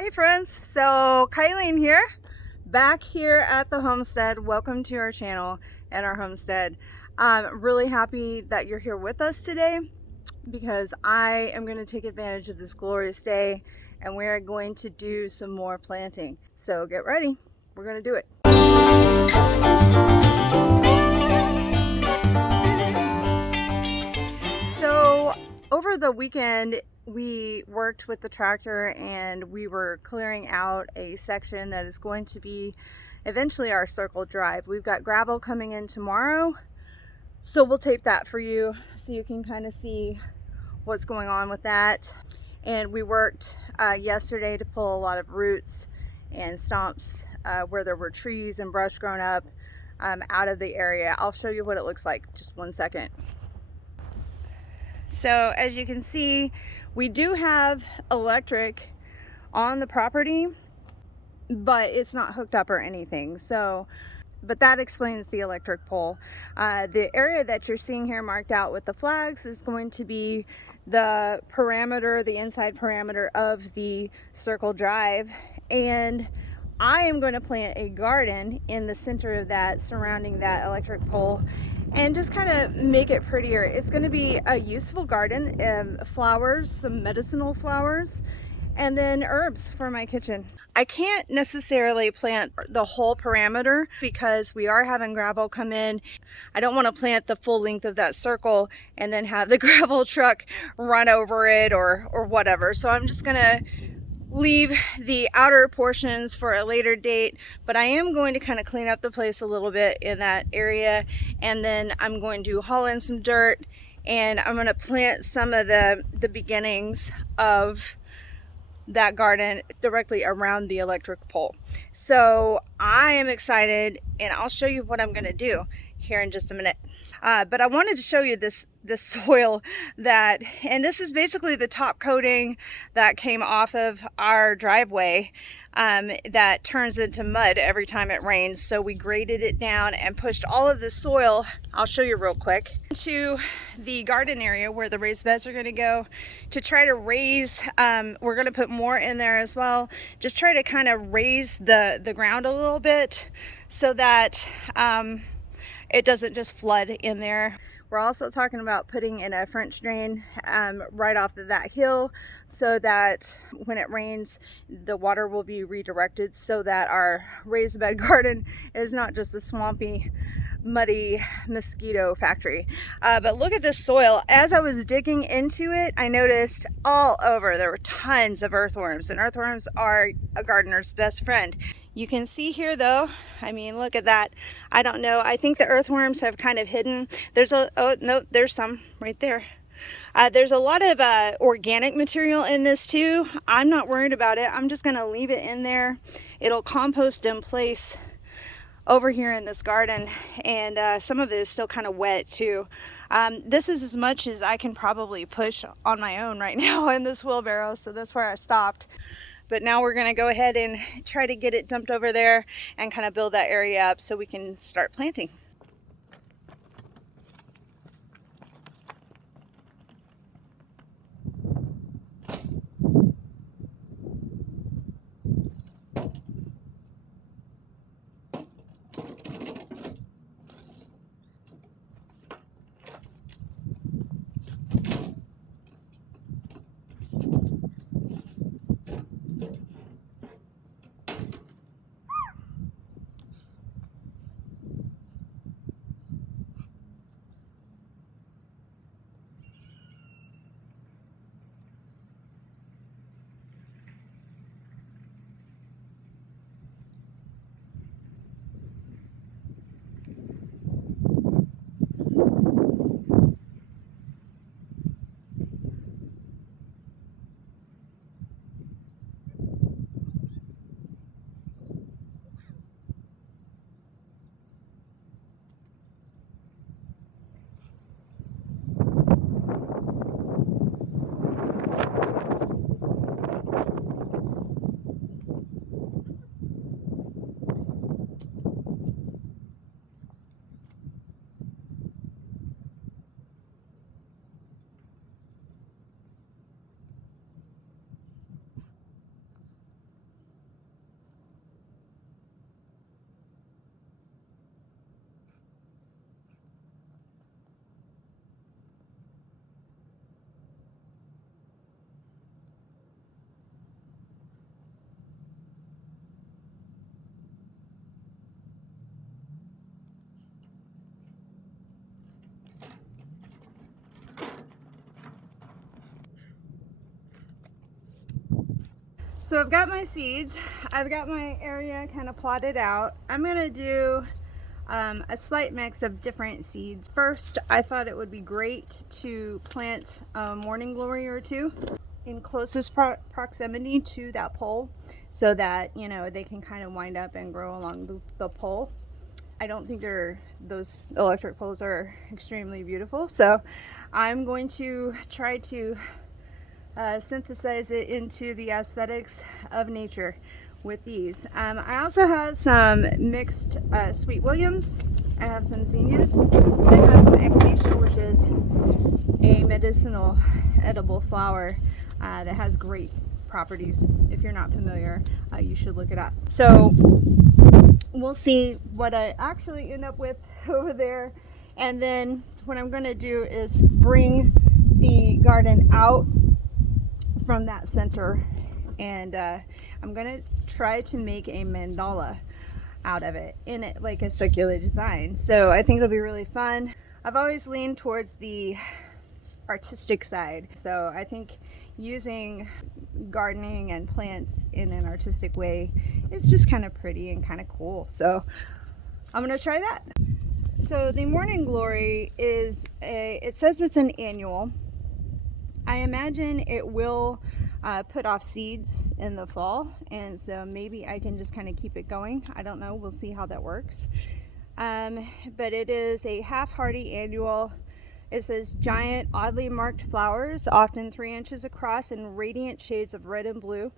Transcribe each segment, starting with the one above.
Hey friends, so Kylene here, back here at the homestead. Welcome to our channel and our homestead. I'm really happy that you're here with us today because I am going to take advantage of this glorious day and we're going to do some more planting. So get ready, we're going to do it. So over the weekend we worked with the tractor and we were clearing out a section that is going to be eventually our circle drive. We've got gravel coming in tomorrow, so we'll tape that for you so you can kind of see what's going on with that. And we worked yesterday to pull a lot of roots and stumps where there were trees and brush grown up out of the area. I'll show you what it looks like, just one second. So as you can see, we do have electric on the property, but it's not hooked up or anything. So, but that explains the electric pole. The area that you're seeing here marked out with the flags is going to be the parameter, the inside parameter of the circle drive. And I am going to plant a garden in the center of that, surrounding that electric pole, and just kind of make it prettier. It's going to be a useful garden, flowers, some medicinal flowers, and then herbs for my kitchen. I can't necessarily plant the whole parameter because we are having gravel come in. I don't want to plant the full length of that circle and then have the gravel truck run over it or whatever. So I'm just gonna leave the outer portions for a later date, but I am going to kind of clean up the place a little bit in that area, and then I'm going to haul in some dirt and I'm going to plant some of the beginnings of that garden directly around the electric pole. So I am excited and I'll show you what I'm going to do here in just a minute. But I wanted to show you this soil that, and this is basically the top coating that came off of our driveway that turns into mud every time it rains. So we graded it down and pushed all of the soil, I'll show you real quick, to the garden area where the raised beds are going to go to try to raise, we're going to put more in there as well, just try to kind of raise the ground a little bit so that it doesn't just flood in there. We're also talking about putting in a French drain right off of that hill so that when it rains, the water will be redirected so that our raised bed garden is not just a swampy, muddy mosquito factory. But look at this soil. As I was digging into it, I noticed all over there were tons of earthworms, and earthworms are a gardener's best friend. You can see here though, I mean, look at that. I don't know, I think the earthworms have kind of hidden. There's there's some right there. There's a lot of organic material in this too. I'm not worried about it. I'm just gonna leave it in there. It'll compost in place over here in this garden, and some of it is still kind of wet too. This is as much as I can probably push on my own right now in this wheelbarrow, so that's where I stopped. But now we're going to go ahead and try to get it dumped over there and kind of build that area up so we can start planting. So I've got my seeds, I've got my area kind of plotted out. I'm gonna do a slight mix of different seeds. First, I thought it would be great to plant a morning glory or two in closest proximity to that pole, so that, you know, they can kind of wind up and grow along the pole. I don't think those electric poles are extremely beautiful, so I'm going to try to synthesize it into the aesthetics of nature with these. I also have some mixed Sweet Williams. I have some zinnias. I have some echinacea, which is a medicinal edible flower that has great properties. If you're not familiar, you should look it up. So we'll see what I actually end up with over there. And then what I'm going to do is bring the garden out from that center, and I'm gonna try to make a mandala out of it, in it like a circular design. So I think it'll be really fun. I've always leaned towards the artistic side, so I think using gardening and plants in an artistic way is just kind of pretty and kind of cool. So I'm gonna try that. So the morning glory is it says it's an annual. I imagine it will put off seeds in the fall, and so maybe I can just kind of keep it going. I don't know, we'll see how that works. But it is a half-hardy annual. It says giant, oddly marked flowers, often 3 inches across in radiant shades of red and blue,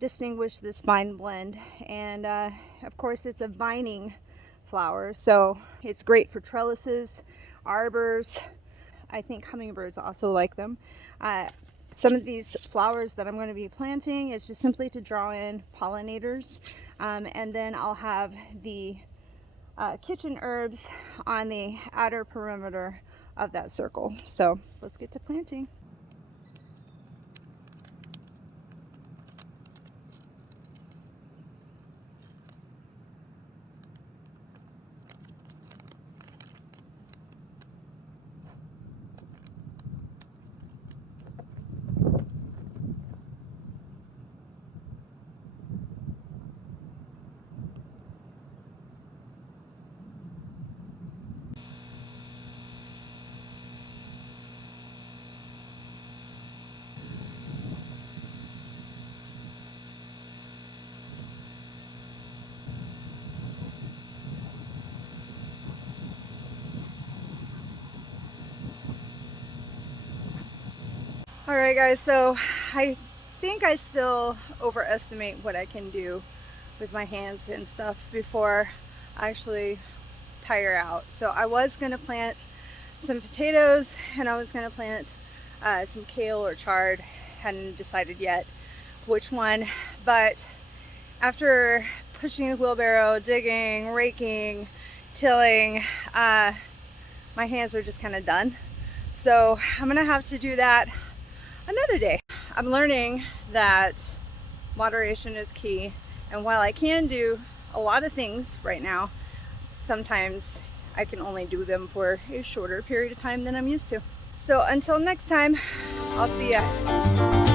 distinguish this fine blend. And of course it's a vining flower, so it's great for trellises, arbors. I think hummingbirds also like them. Some of these flowers that I'm going to be planting is just simply to draw in pollinators, and then I'll have the kitchen herbs on the outer perimeter of that circle. So let's get to planting. Alright guys, so I think I still overestimate what I can do with my hands and stuff before I actually tire out. So I was going to plant some potatoes, and I was going to plant some kale or chard. Hadn't decided yet which one, but after pushing the wheelbarrow, digging, raking, tilling, my hands are just kind of done. So I'm going to have to do that another day. I'm learning that moderation is key, and while I can do a lot of things right now, sometimes I can only do them for a shorter period of time than I'm used to. So until next time, I'll see ya.